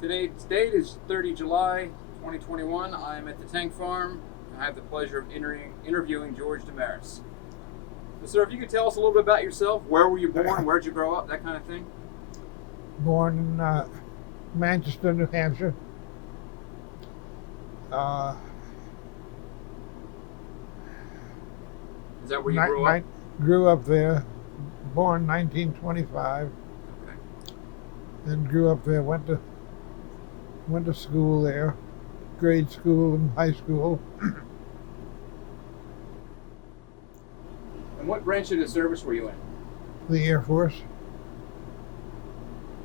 Today's date is 30 July 2021. I am at the tank farm. I have the pleasure of interviewing George Desmarais. So, sir, if you could tell us a little bit about yourself, where were you born, where'd you grow up, that kind of thing? Born in Manchester, New Hampshire. Is that where you grew up? Grew up there. Born 1925. Okay. Then grew up there. Went to school there, grade school and high school. And what branch of the service were you in? The Air Force.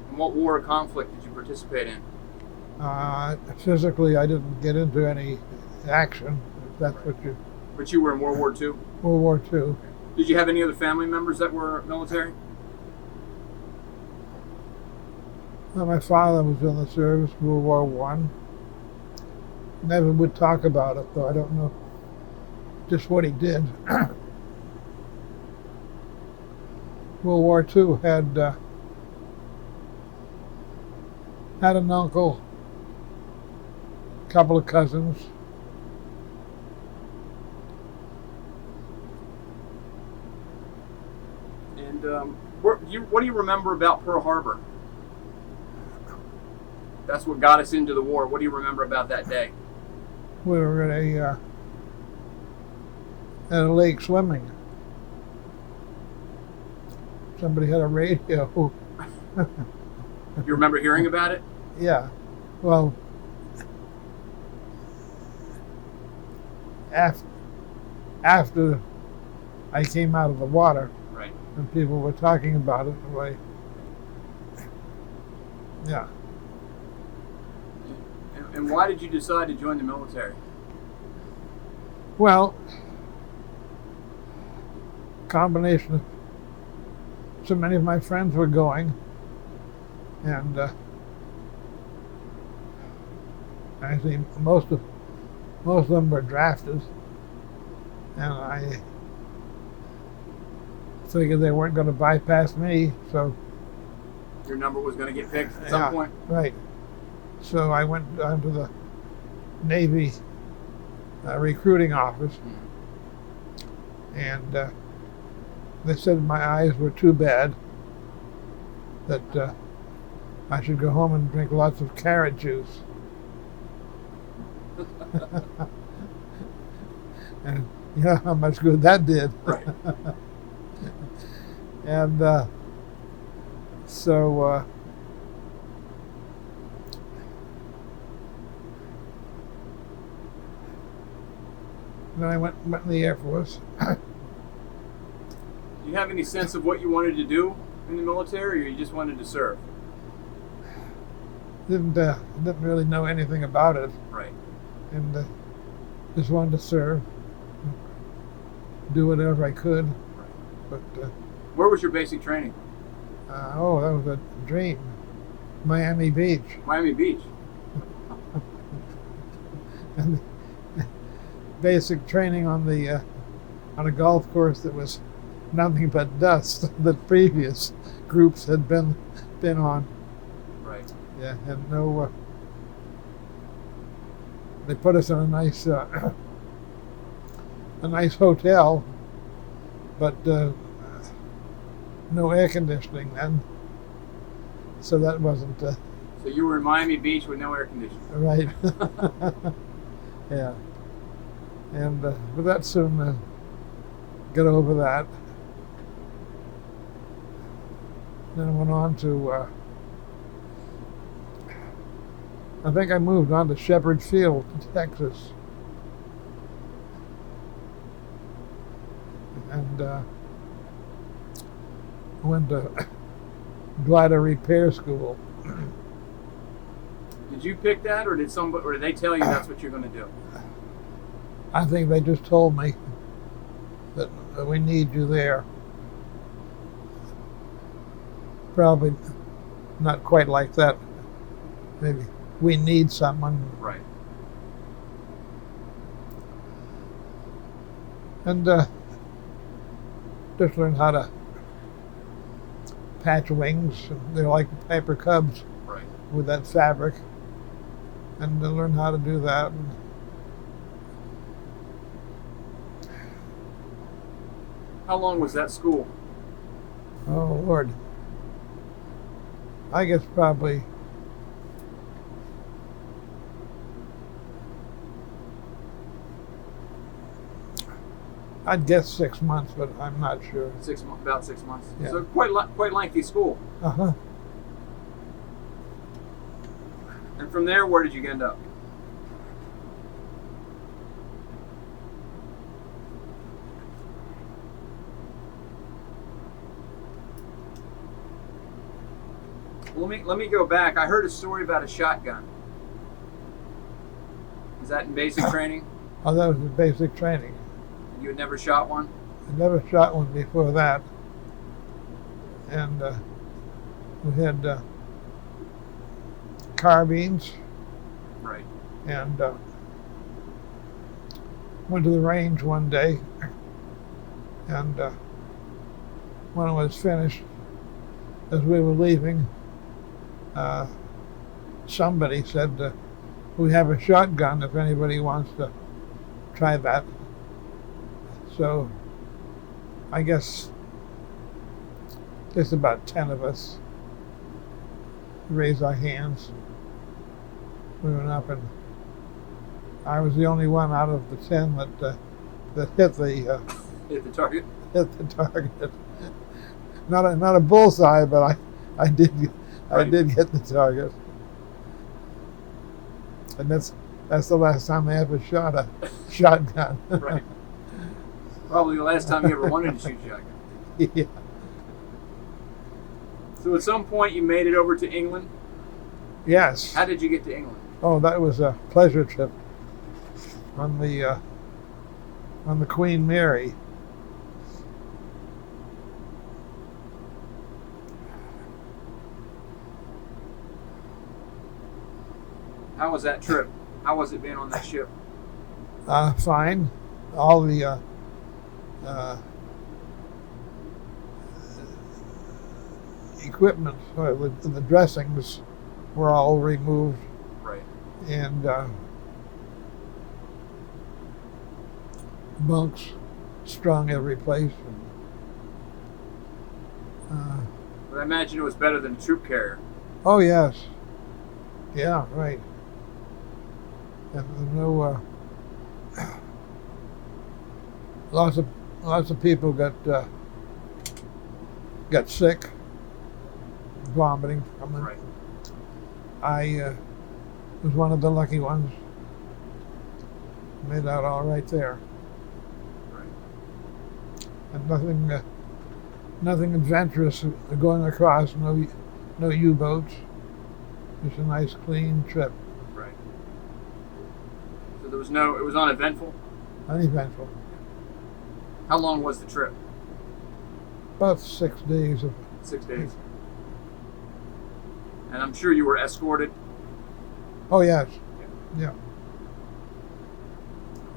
And what war or conflict did you participate in? Physically, I didn't get into any action, if that's what you... But you were in World War II? World War II. Okay. Did you have any other family members that were military? Well, my father was in the service, World War One. Never would talk about it, though I don't know just what he did. World War II had an uncle, a couple of cousins. And what do you remember about Pearl Harbor? That's what got us into the war. What do you remember about that day? We were at a lake swimming. Somebody had a radio. You remember hearing about it? Yeah. Well, after I came out of the water, right, and people were talking about it, yeah. And why did you decide to join the military? Well, combination of so many of my friends were going, and I think most of them were drafted, and I figured they weren't going to bypass me, so your number was going to get picked at some point? Right. So I went down to the Navy recruiting office, and they said my eyes were too bad, that I should go home and drink lots of carrot juice. And you know how much good that did. Right. And so then I went in the Air Force. Do you have any sense of what you wanted to do in the military, or you just wanted to serve? Didn't really know anything about it. Right. And just wanted to serve, do whatever I could. But where was your basic training? that was a dream. Miami Beach. Miami Beach. And basic training on a golf course that was nothing but dust that previous groups had been on. Right. Yeah, and no. They put us in a nice hotel, but no air conditioning then, so that wasn't. So you were in Miami Beach with no air conditioning. Right. Yeah. And but that soon got over that. Then I went on to. I think I moved on to Shepherd Field, Texas, and went to glider repair school. Did you pick that, or did they tell you that's what you're going to do? I think they just told me that we need you there. Probably not quite like that. Maybe we need someone. Right. And just learned how to patch wings. They're like paper cubs. Right. with that fabric, and to learn how to do that. And How long was that school? oh Lord, I guess probably I'd guess 6 months, but I'm not sure. About 6 months. Yeah. So quite lengthy school. Uh-huh. And from there, where did you end up? Let me go back. I heard a story about a shotgun. Is that in basic training? Oh, that was the basic training. You had never shot one? I never shot one before that. And we had carbines. Right. And went to the range one day. And when it was finished, as we were leaving, somebody said, we have a shotgun if anybody wants to try that. So I guess just about 10 of us raised our hands. We went up, and I was the only one out of the 10 that hit the Hit the target? hit the target. Not a bullseye, but I did hit the target. And that's the last time I ever shot a shotgun. Right. Probably the last time you ever wanted to shoot shotgun. Yeah. So at some point you made it over to England. Yes. How did you get to England? Oh, that was a pleasure trip on the Queen Mary. How was that trip? How was it being on that ship? Fine. All the equipment, the dressings were all removed. Right. And bunks strung every place. But I imagine it was better than a troop carrier. Oh yes, yeah, right. And no, lots of people got sick, vomiting from it. Right. I was one of the lucky ones. Made out all right there. Right. And nothing adventurous going across. No U-boats. Just a nice, clean trip. Right. So there was no. It was uneventful. Uneventful. How long was the trip? About 6 days of. 6 days. And I'm sure you were escorted. Oh yes. Yeah.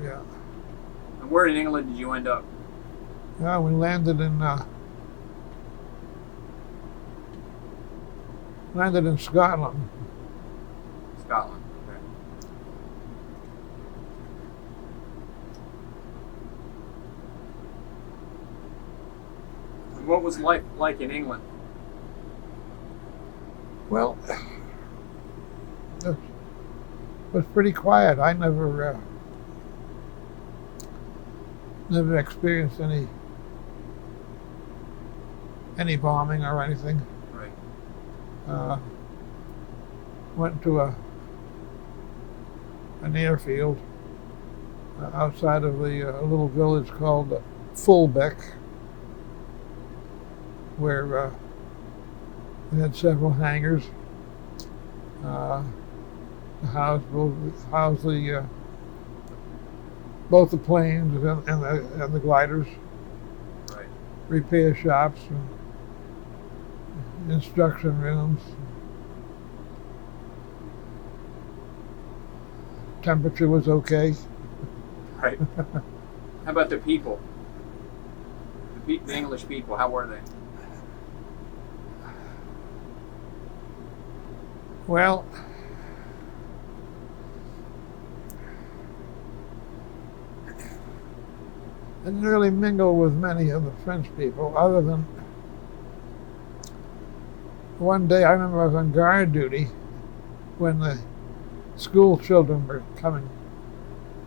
Yeah. And where in England did you end up? Yeah, we landed in Scotland. Scotland. Okay. And what was life like in England? Well, it was pretty quiet. I never experienced any bombing or anything. Right. Went to an airfield outside of a little village called Fulbeck, where we had several hangars to house both the planes and the gliders. Right. Repair shops and instruction rooms. Temperature was okay. Right. How about the people? The English people, how were they? Well, I didn't really mingle with many of the French people, other than one day I remember I was on guard duty when the school children were coming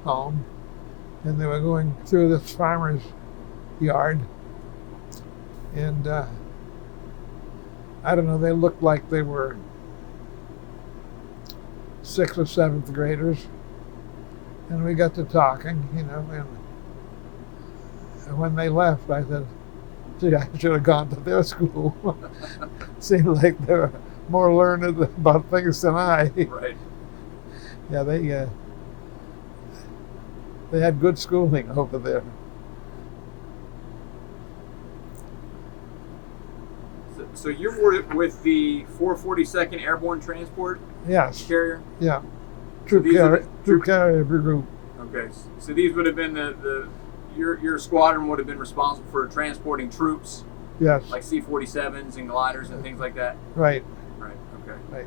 home, and they were going through this farmer's yard, and I don't know, they looked like they were 6th or 7th graders, and we got to talking, and when they left, I said, gee, I should have gone to their school. Seemed like they were more learned about things than I. Right. Yeah, they had good schooling over there. So you were with the 442nd Airborne Transport Yes. carrier? Yeah. So these are Troop carrier group. Okay. So these would have been your squadron would have been responsible for transporting troops, Yes. like C-47s and gliders and things like that? Right. Right. Okay. Right.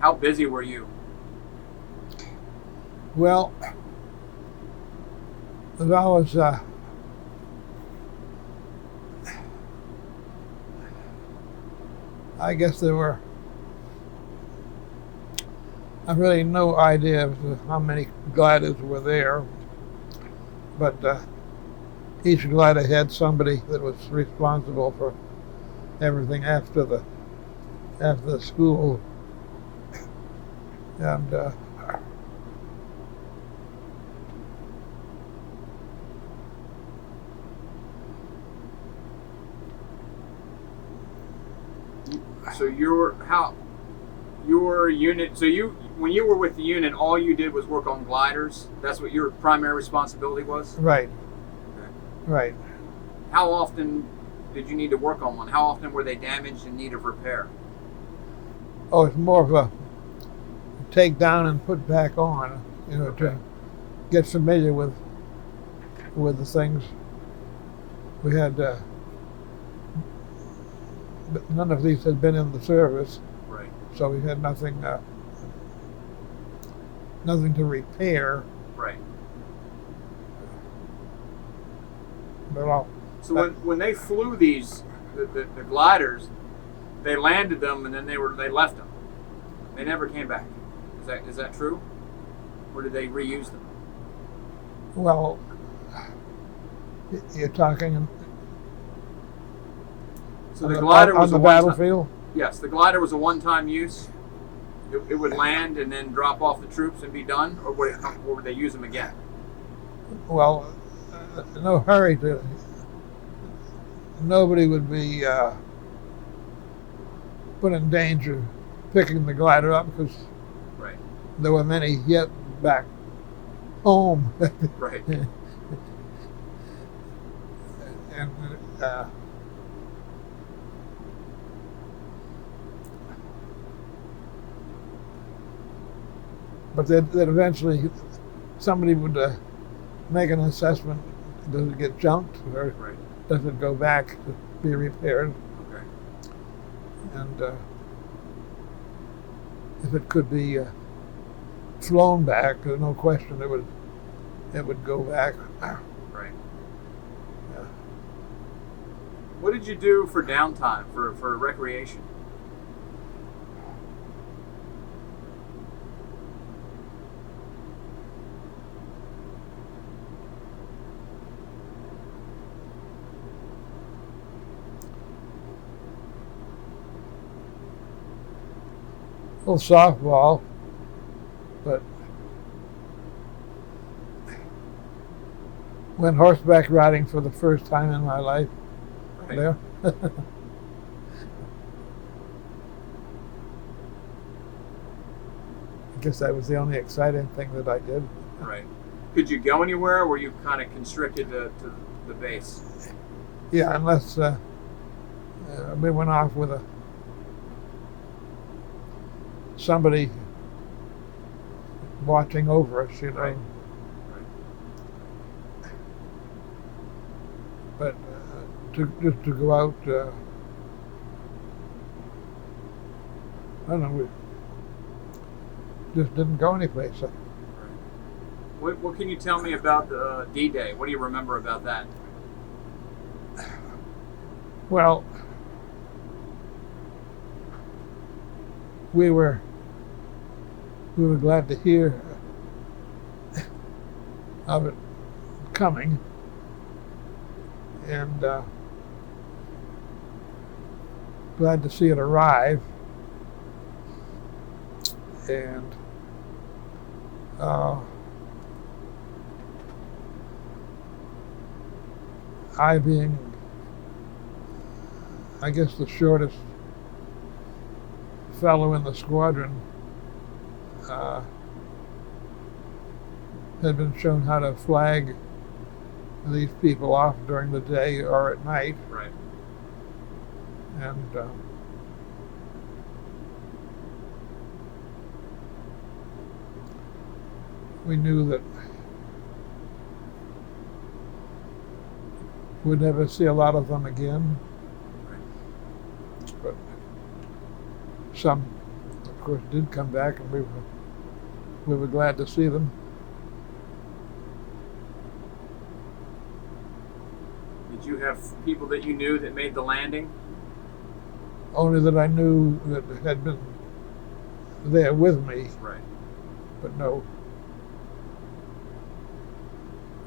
How busy were you? Well, as I was I guess there were, I have really no idea of how many gliders were there, but each glider had somebody that was responsible for everything after the school, and So your unit. So when you were with the unit, all you did was work on gliders. That's what your primary responsibility was. right, Okay. right. How often did you need to work on one? How often were they damaged and need of repair? Oh, it's more of a take down and put back on, Okay. to get familiar with the things. We had but none of these had been in the service, Right. so we had nothing to repair. Right. But So when they flew these the gliders, they landed them and then they left them. They never came back. Is that true? Or did they reuse them? well, you're talking So the glider was on the a one-time- battlefield. Yes, the glider was a one-time use. It would land and then drop off the troops and be done, or would they use them again? Well, no hurry to. Nobody would be put in danger picking the glider up because Right. there were many yet back home. Right. And but then eventually somebody would make an assessment. Does it get junked or Right. does it go back to be repaired? Okay. And if it could be flown back, there's no question it would go back. Right. Yeah. What did you do for downtime for recreation? A little softball, but went horseback riding for the first time in my life. Right. There. I guess that was the only exciting thing that I did. Right. Could you go anywhere, or were you kind of constricted to the base? Yeah, unless we went off with somebody watching over us, Right. But just to go out I don't know, we just didn't go anyplace. What can you tell me about the D-Day? What do you remember about that? Well, we were glad to hear of it coming, and glad to see it arrive, and I being, I guess, the shortest fellow in the squadron, had been shown how to flag these people off during the day or at night. Right. And we knew that we'd never see a lot of them again. Right. But some, of course, did come back, and we were glad to see them. Did you have people that you knew that made the landing? Only that I knew that had been there with me, Right. but no.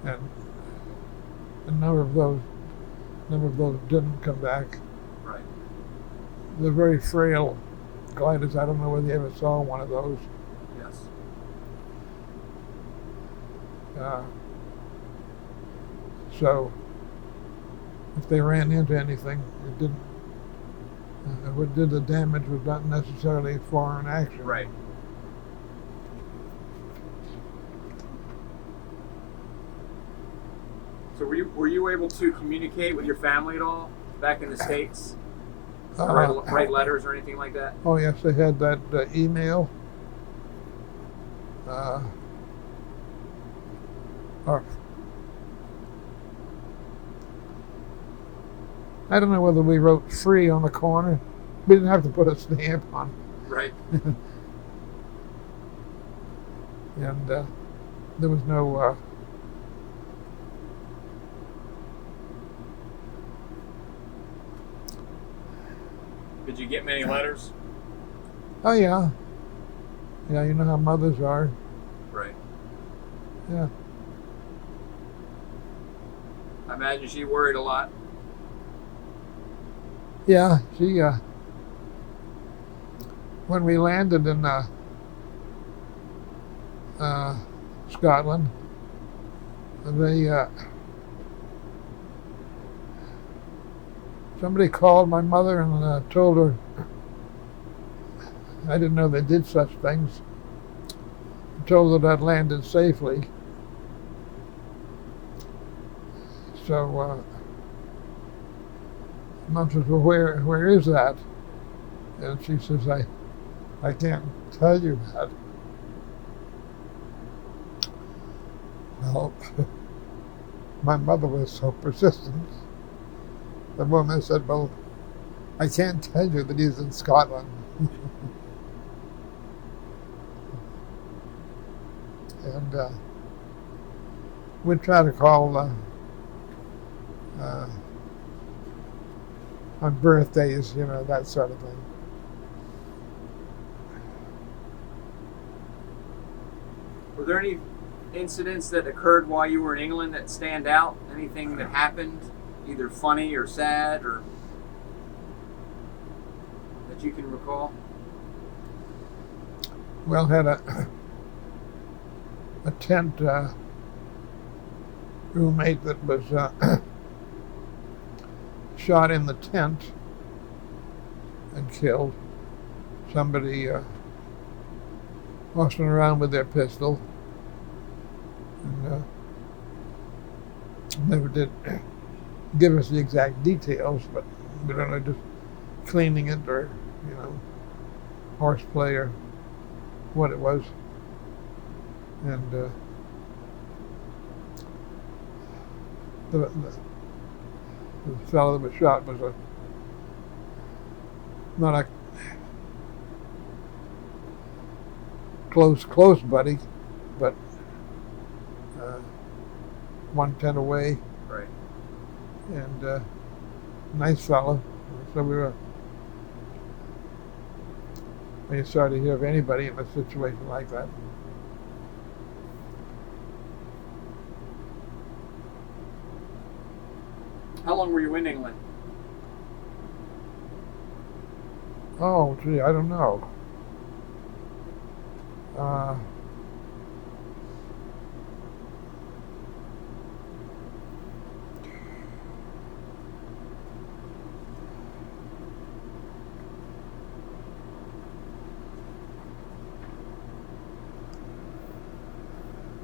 And a number of those didn't come back. Right. They're very frail gliders. I don't know whether you ever saw one of those. Yes. So if they ran into anything, it didn't. What did the damage was not necessarily foreign action. Right. So were you able to communicate with your family at all back in the States? Write letters or anything like that? Oh yes, they had that email. Or I don't know whether we wrote free on the corner. We didn't have to put a stamp on. Right. And there was no Did you get many letters? oh yeah. Yeah, you know how mothers are. Right. Yeah. I imagine she worried a lot. Yeah, she when we landed in Scotland, they somebody called my mother and told her. I didn't know they did such things. Told her I'd landed safely. So Mom says, "Well, where is that?" And she says, I can't tell you that." Well, my mother was so persistent. The woman said, "Well, I can't tell you that he's in Scotland." And we'd try to call on birthdays, that sort of thing. Were there any incidents that occurred while you were in England that stand out? Anything that happened, either funny or sad, or that you can recall? Well, had a tent roommate that was shot in the tent and killed. Somebody walking around with their pistol, and never did give us the exact details, but we don't know, just cleaning it or horseplay or what it was. And the fellow that was shot was close buddy, but 110 away, Right. and nice fellow. So we were. When you start to hear of anybody in a situation like that. How long were you in England? Oh, gee, I don't know.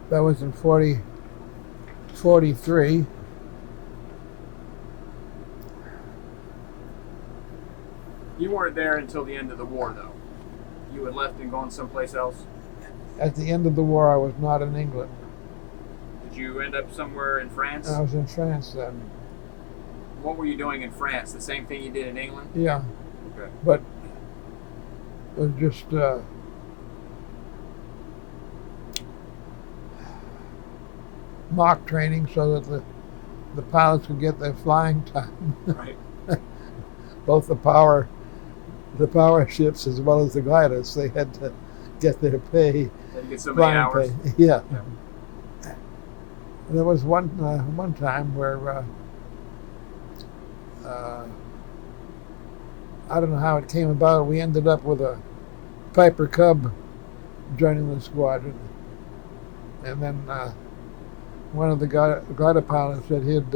That was in 43. You weren't there until the end of the war, though. You had left and gone someplace else. At the end of the war, I was not in England. Did you end up somewhere in France? I was in France then. What were you doing in France? The same thing you did in England? Yeah. Okay. But it was just mock training so that the pilots could get their flying time. Right. Both the power ships as well as the gliders, they had to get their pay. Did you get so many hours? Pay. Yeah. There was one time where I don't know how it came about. We ended up with a Piper Cub joining the squadron, and then one of the glider pilots said he'd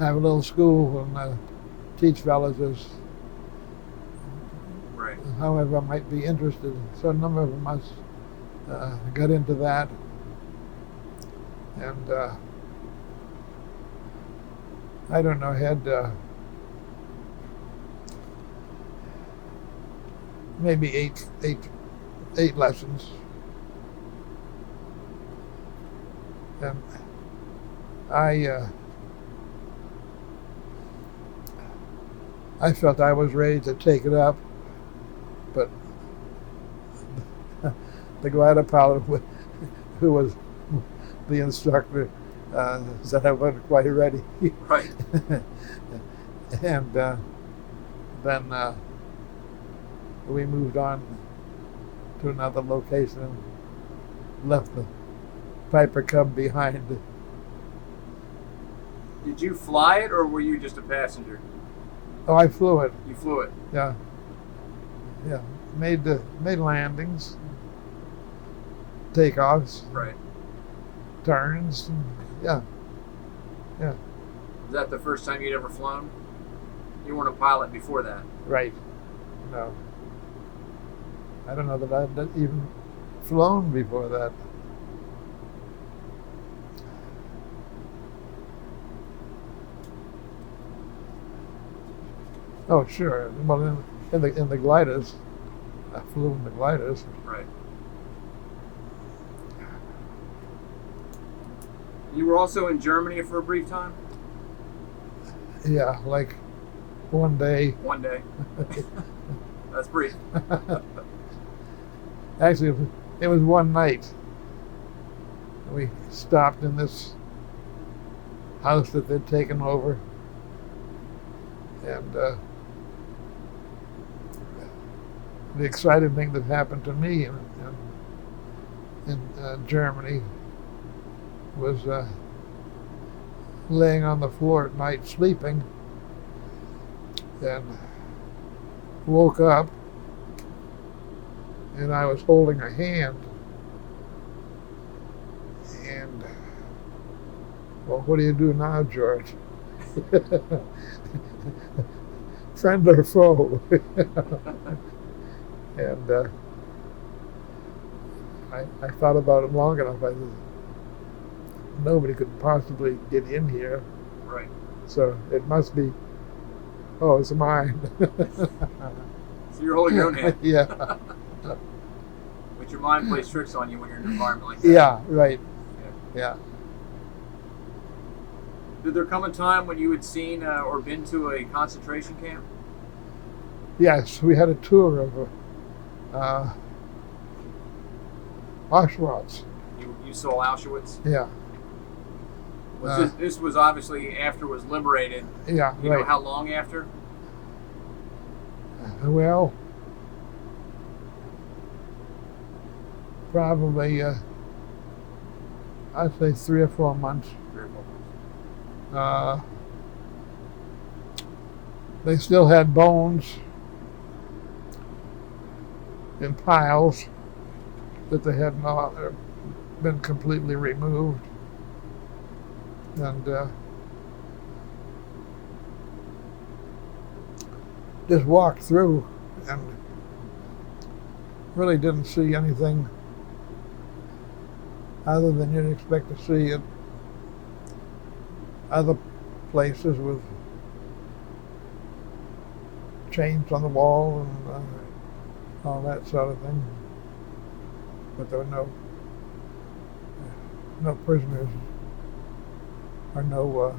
have a little school and teach fellas as right. however might be interested. So a number of us got into that, and I don't know, had maybe eight lessons, and I felt I was ready to take it up, but the glider pilot, who was the instructor, said I wasn't quite ready. Right. And then we moved on to another location and left the Piper Cub behind. Did you fly it, or were you just a passenger? Oh, I flew it. You flew it. Yeah. Yeah. Made landings, takeoffs, Right. turns. Yeah. Yeah. Was that the first time you'd ever flown? You weren't a pilot before that. Right. No. I don't know that I'd even flown before that. Oh, sure. Well, in the gliders, I flew in the gliders. Right. You were also in Germany for a brief time? Yeah, like one day. One day. That's brief. Actually, it was one night. We stopped in this house that they'd taken over, and the exciting thing that happened to me in Germany was laying on the floor at night sleeping, and woke up, and I was holding a hand, and, well, what do you do now, George? Friend or foe? And I thought about it long enough. I said, nobody could possibly get in here. Right. So it must be, oh, it's mine. So you're holding your own hand. Yeah. But your mind plays tricks on you when you're in an environment like that. Yeah, right. Yeah. Did there come a time when you had seen or been to a concentration camp? Yes, we had a tour of Auschwitz. You saw Auschwitz? Yeah. This was obviously after it was liberated. Yeah, You right. know how long after? Well, probably, I'd say 3 or 4 months. 3 or 4 months. They still had bones in piles that they had not been completely removed. And just walked through and really didn't see anything other than you'd expect to see at other places with chains on the wall and all that sort of thing. But there were no prisoners or no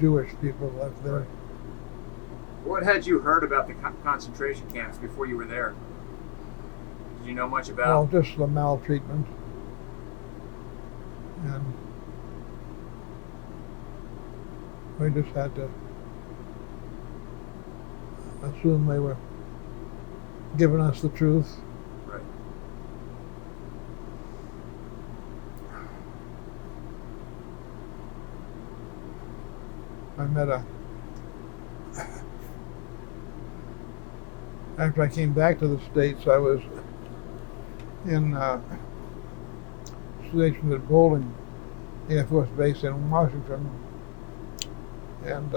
Jewish people left there. What had you heard about the concentration camps before you were there? Did you know much about? Well, just the maltreatment, and we just had to assume they were giving us the truth. Right. I met after I came back to the States, I was in stationed at Bowling Air Force Base in Washington, and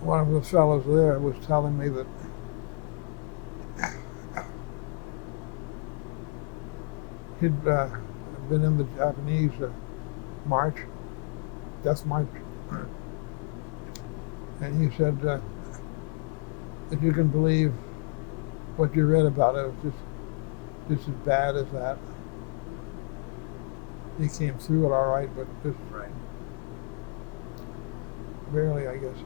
one of the fellows there was telling me that he'd been in the Japanese march, death march, and he said if you can believe what you read about it, it was just as bad as that. He came through it all right, but just Right. barely, I guess.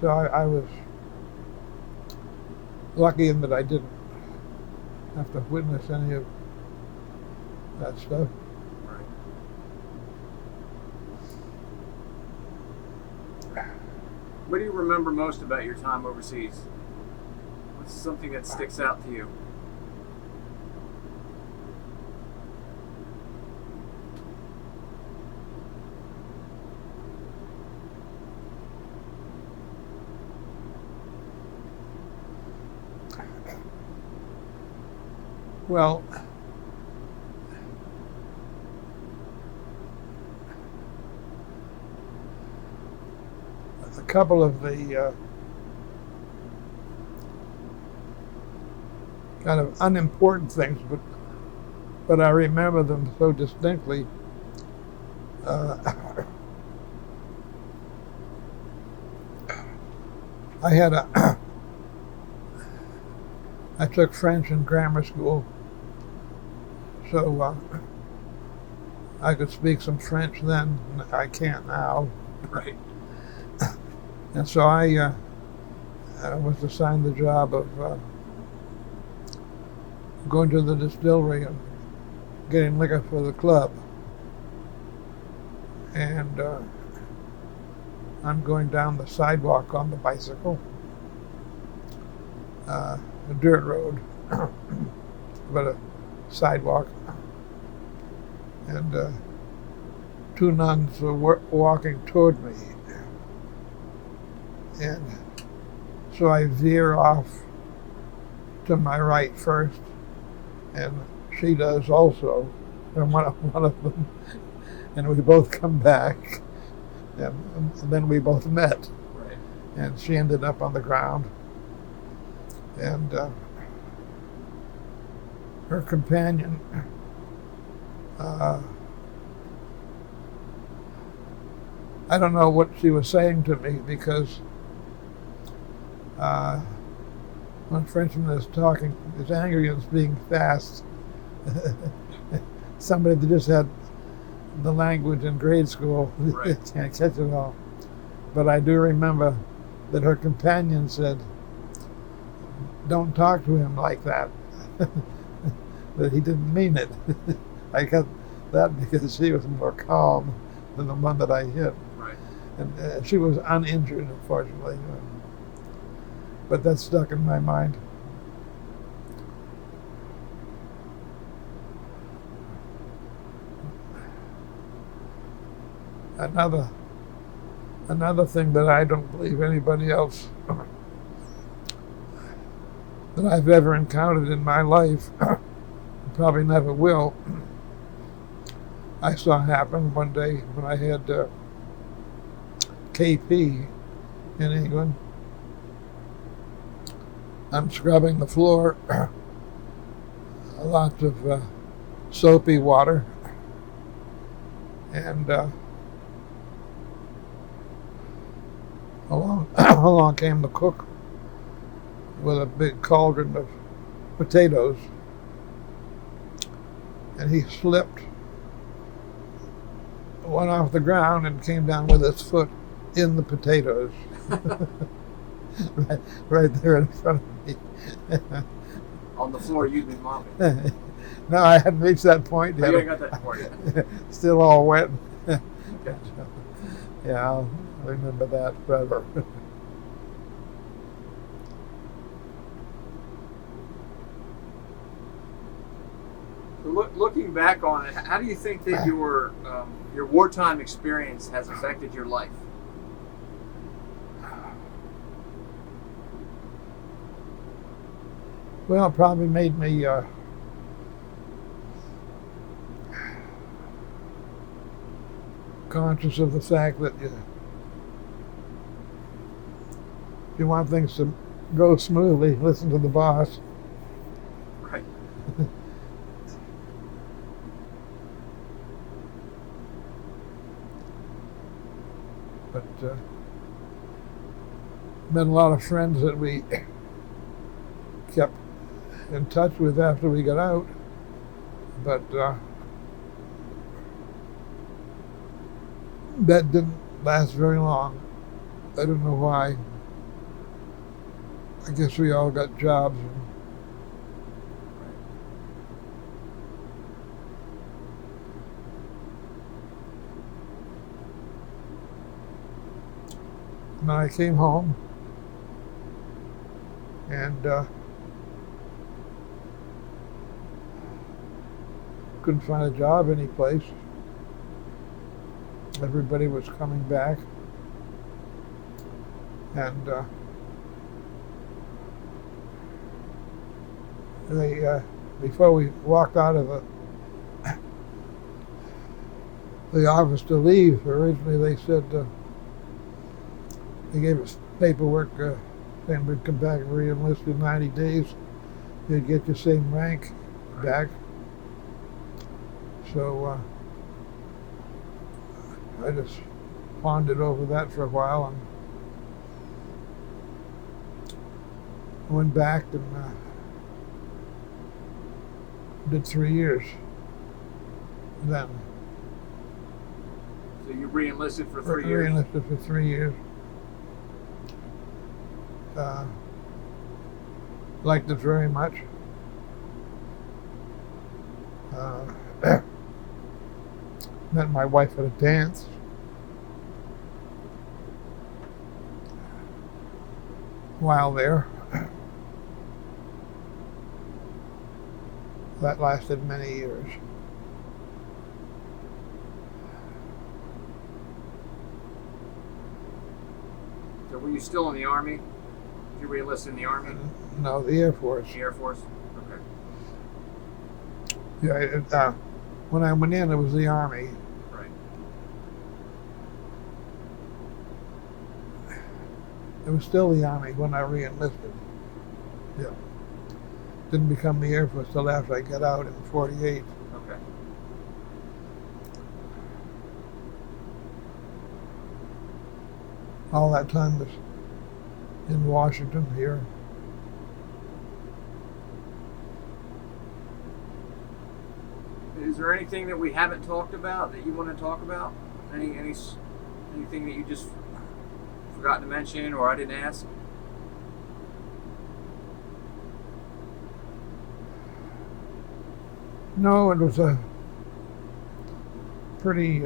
So I was lucky in that I didn't have to witness any of that stuff. Right. What do you remember most about your time overseas? What's something that sticks out to you? Well, a couple of the kind of unimportant things, but I remember them so distinctly. I took French in grammar school, so I could speak some French then. I can't now. Right. And so I was assigned the job of going to the distillery and getting liquor for the club. And I'm going down the sidewalk on the bicycle, a dirt road, but a sidewalk. And 2 nuns were walking toward me. And so I veer off to my right first, and she does also, and one of them, and we both come back, and then we both met. Right. And she ended up on the ground, and her companion I don't know what she was saying to me, because when a Frenchman is talking, is angry and speaking fast, somebody that just had the language in grade school Right. can't catch it all. But I do remember that her companion said, "Don't talk to him like that." That he didn't mean it. I got that because she was more calm than the one that I hit. Right. And she was uninjured, unfortunately. But that stuck in my mind. Another thing that I don't believe anybody else that I've ever encountered in my life, probably never will, I saw happen one day when I had KP in England. I'm scrubbing the floor, lots of soapy water, and along came the cook with a big cauldron of potatoes, and he slipped, went off the ground, and came down with his foot in the potatoes. right there in front of me. On the floor you've been mopping. No, I hadn't reached that point Oh, yet. you ain't got that part yet. Still all wet. Okay. Yeah, I'll remember that forever. So looking back on it, how do you think that your wartime experience has affected your life? Well, it probably made me conscious of the fact that if you want things to go smoothly, listen to the boss. Right. But met a lot of friends that we kept in touch with after we got out, but that didn't last very long. I don't know why. I guess we all got jobs. And I came home and couldn't find a job anyplace. Everybody was coming back, and they before we walked out of the office to leave, originally they said they gave us paperwork saying we'd come back and re-enlist in 90 days. You'd get your same rank back. So I just pondered over that for a while and went back and did 3 years then. So you re-enlisted for 3 years? Re-enlisted for 3 years. Liked it very much. Met my wife at a dance. While there. That lasted many years. So were you still in the Army? Did you re-enlist in the Army? No, the Air Force. The Air Force? Okay. Yeah, when I went in, it was the Army. Right. It was still the Army when I re-enlisted. Yeah. Didn't become the Air Force till after I got out in '48. Okay. All that time was in Washington here. there anything that we haven't talked about that you want to talk about? Anything that you just forgot to mention or I didn't ask? No, it was a pretty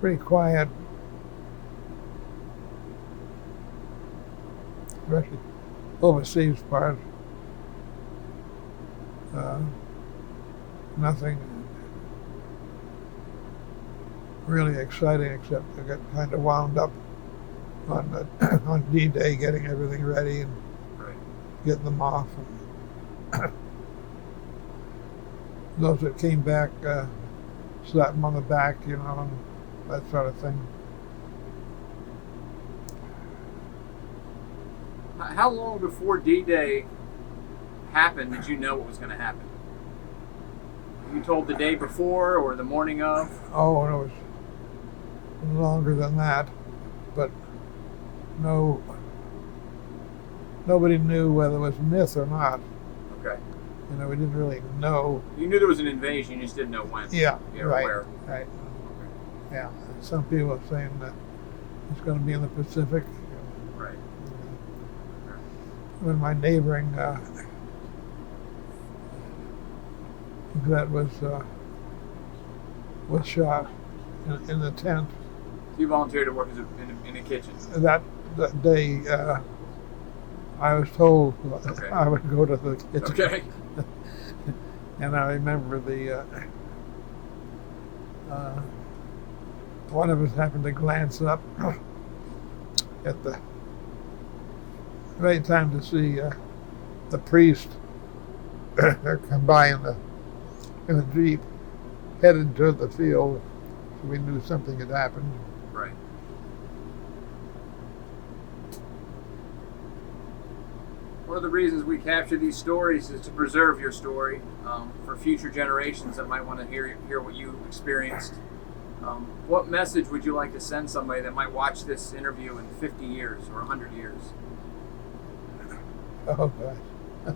pretty quiet, especially overseas part. Nothing really exciting except I got kind of wound up on on D-Day, getting everything ready and Right. getting them off. And those that came back, slap them on the back, and that sort of thing. How long before D-Day happened did you know what was going to happen? Were you told the day before or the morning of? Oh, and it was longer than that, but nobody knew whether it was myth or not. Okay. We didn't really know. You knew there was an invasion, you just didn't know when. Yeah, You were right, aware. right. Yeah, some people are saying that it's going to be in the Pacific. Right. When my neighboring vet was shot in the tent. You volunteered to work in a kitchen. That day, I was told Okay. I would go to the kitchen. Okay. And I remember one of us happened to glance up at the right time to see the priest come by in the Jeep, headed toward the field. So we knew something had happened. Right. One of the reasons we capture these stories is to preserve your story for future generations that might want to hear what you experienced. What message would you like to send somebody that might watch this interview in 50 years or 100 years? Oh gosh.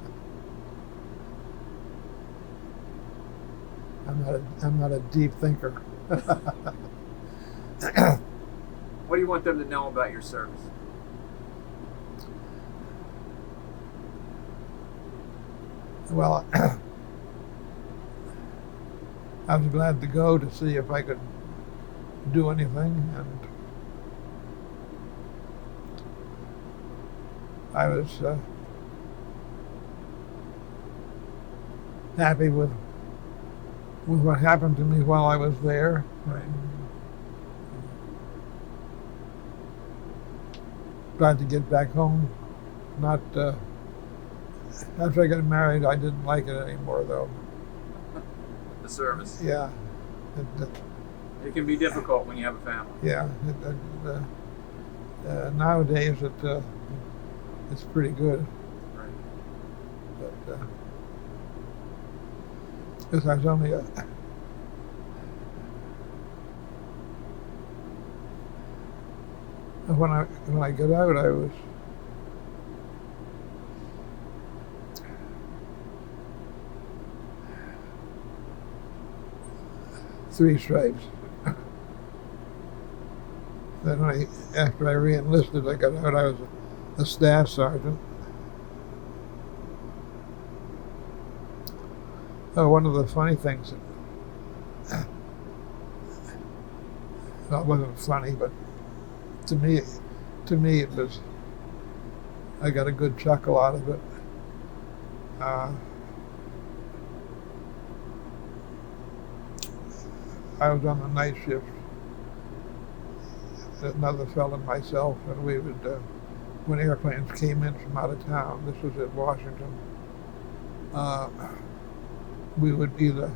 I'm not a deep thinker. What do you want them to know about your service? Well, I was glad to go to see if I could do anything, and I was happy with what happened to me while I was there. Right. Glad to get back home. Not after I got married, I didn't like it anymore, though. The service. Yeah. It can be difficult when you have a family. Yeah. Nowadays, it's pretty good. Right. But because I was only when I got out, I was three stripes. Then after I re-enlisted, I got out. I was a staff sergeant. Oh, one of the funny things, well, it wasn't funny, but to me it was, I got a good chuckle out of it. I was on the night shift, another fellow and myself, and we would, when airplanes came in from out of town, this was at Washington, we would either,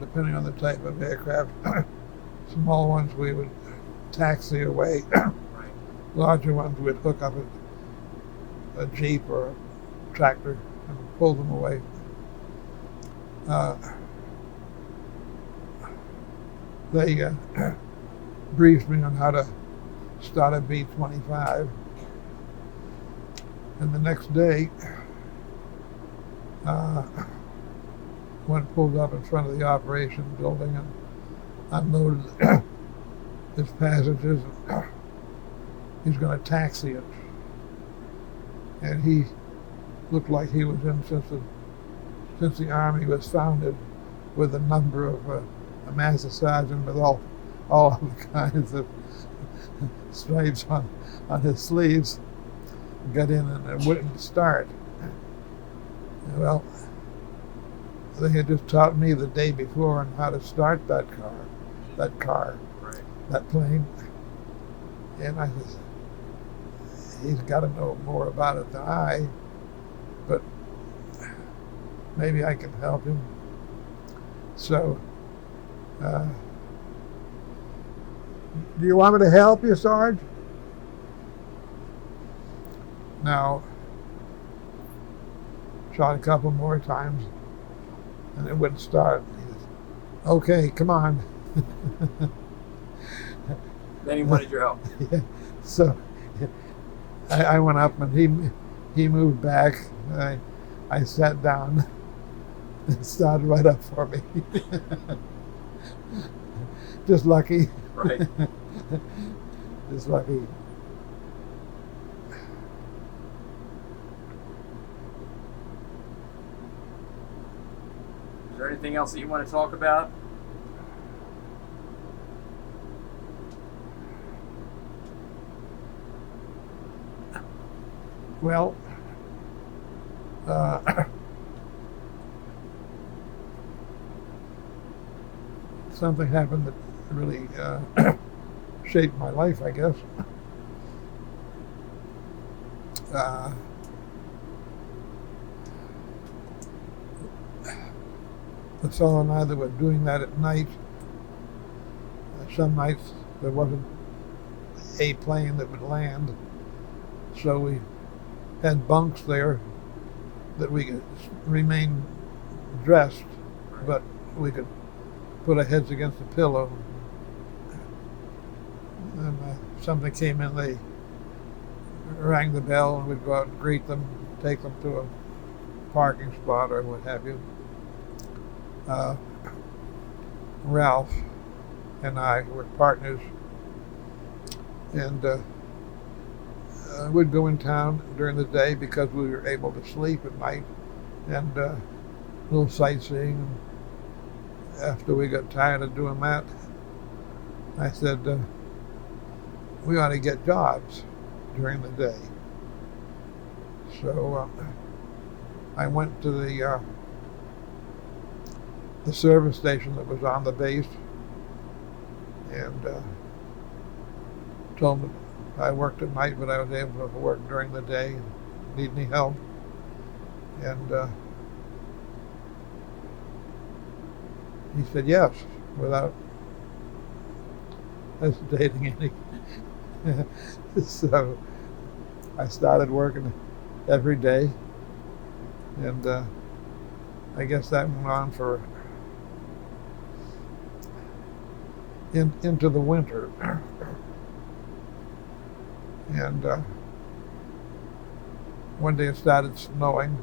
depending on the type of aircraft, small ones we would taxi away, Right. larger ones we'd hook up a Jeep or a tractor and pull them away. They briefed me on how to started B-25. And the next day, pulled up in front of the operation building and unloaded his passengers. He's going to taxi it. And he looked like he was in since the Army was founded, with a number of a master sergeant with all of the kinds of stripes on his sleeves. Got in and it wouldn't start. Well, they had just taught me the day before on how to start that car, Right. that plane. And I said, he's got to know more about it than I, but maybe I can help him. So, do you want me to help you, Sarge? Now, shot a couple more times, and it wouldn't start. He said, okay, come on. Then he wanted your help. Yeah. So I went up, and he moved back. I sat down. It started right up for me. Just lucky. Right. Just lucky. Is there anything else that you want to talk about? Well, something happened that really shaped my life, I guess. The fellow and I that were doing that at night, some nights there wasn't a plane that would land, so we had bunks there that we could remain dressed, but we could put our heads against the pillow. And somebody came in, they rang the bell, and we'd go out and greet them, take them to a parking spot or what have you. Ralph and I were partners, and we'd go in town during the day because we were able to sleep at night, and a little sightseeing. After we got tired of doing that, I said, we ought to get jobs during the day. So I went to the service station that was on the base, and told them I worked at night, but I was able to work during the day and need any help. And he said yes, without hesitating any. So I started working every day, and I guess that went on for into the winter. And one day it started snowing,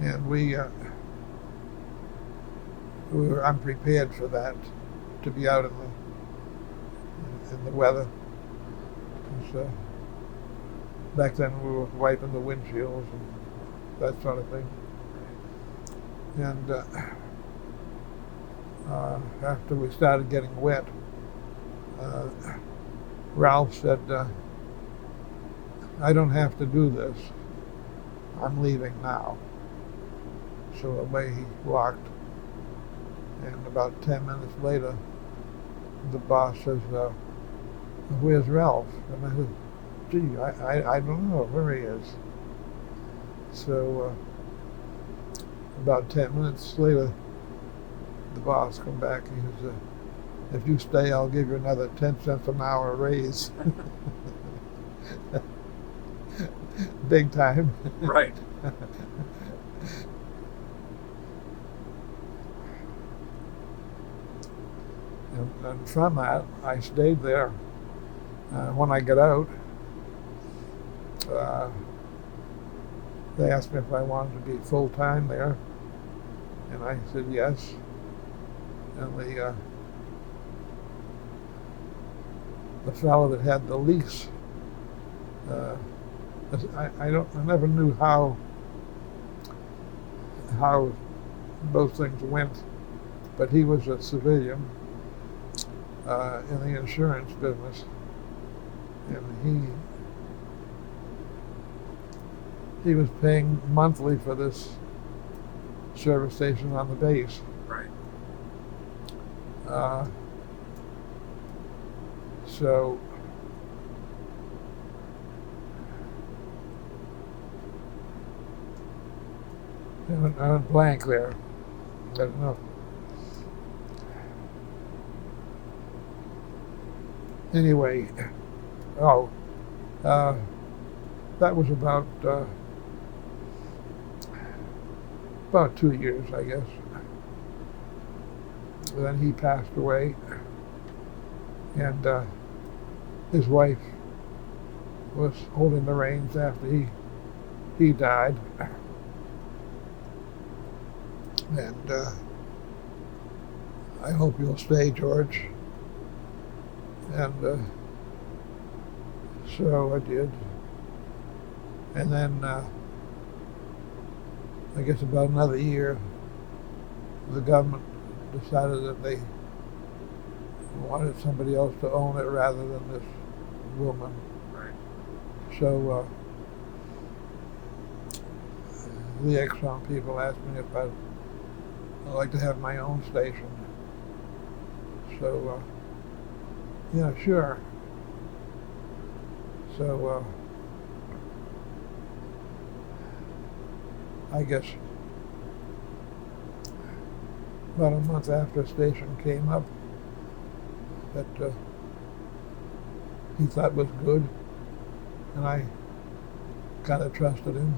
and we were unprepared for that, to be out in the weather. So back then we were wiping the windshields and that sort of thing. And after we started getting wet, Ralph said, I don't have to do this. I'm leaving now. So away he walked. And about 10 minutes later, the boss says, where's Ralph? And I said, gee, I don't know where he is. So about 10 minutes later, the boss come back and he says, if you stay, I'll give you another 10 cents an hour raise. Big time. Right. And from that, I stayed there when I got out, they asked me if I wanted to be full-time there, and I said yes. And the fellow that had the lease, I never knew how those things went, but he was a civilian in the insurance business, and he was paying monthly for this service station on the base. Right. So I went blank there. I don't know. Anyway, that was about 2 years, I guess. Then he passed away, and his wife was holding the reins after he died. And I hope you'll stay, George. And so I did. And then I guess about another year, the government decided that they wanted somebody else to own it rather than this woman. Right. So the Exxon people asked me if I'd like to have my own station. So yeah, sure. So I guess about a month after a station came up that he thought was good, and I kind of trusted him,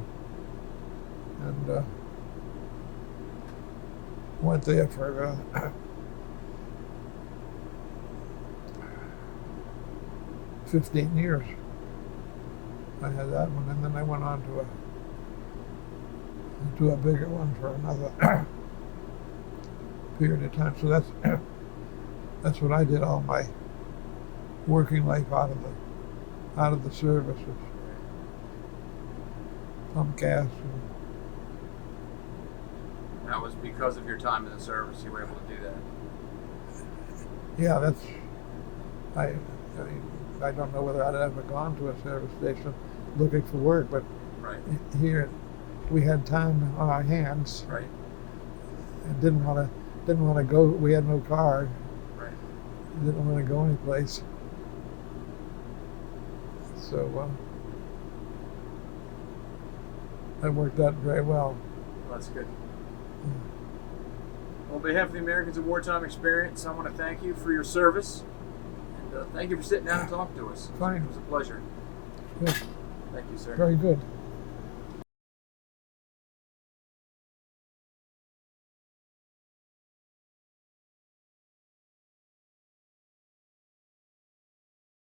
and went there for 15 years. I had that one, and then I went on to a bigger one for another period of time. So that's what I did all my working life out of the service, pump gas. That was because of your time in the service you were able to do that. Yeah, that's I don't know whether I'd ever gone to a service station looking for work, but right. Here we had time on our hands. Right. And didn't want to go. We had no car. Right. Didn't want to go anyplace. So that worked out very well. Well, that's good. On behalf of the Americans of Wartime Experience, I want to thank you for your service. And thank you for sitting down and talking to us. Fine. It was a pleasure. Good. Thank you, sir. Very good.